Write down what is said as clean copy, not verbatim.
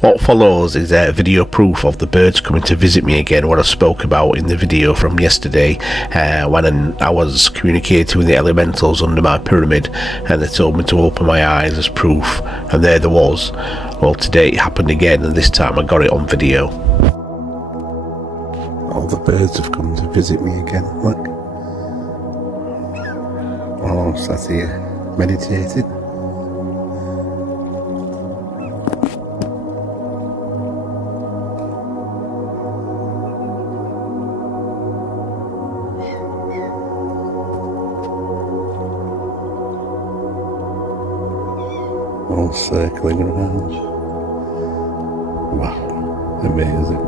What follows is video proof of the birds coming to visit me again, what I spoke about in the video from yesterday, when I was communicating with the elementals under my pyramid and they told me to open my eyes as proof, and there was. Well, today it happened again, and this time I got it on video. All the birds have come to visit me again, look. Oh, sat here meditating. All circling around. Wow, amazing.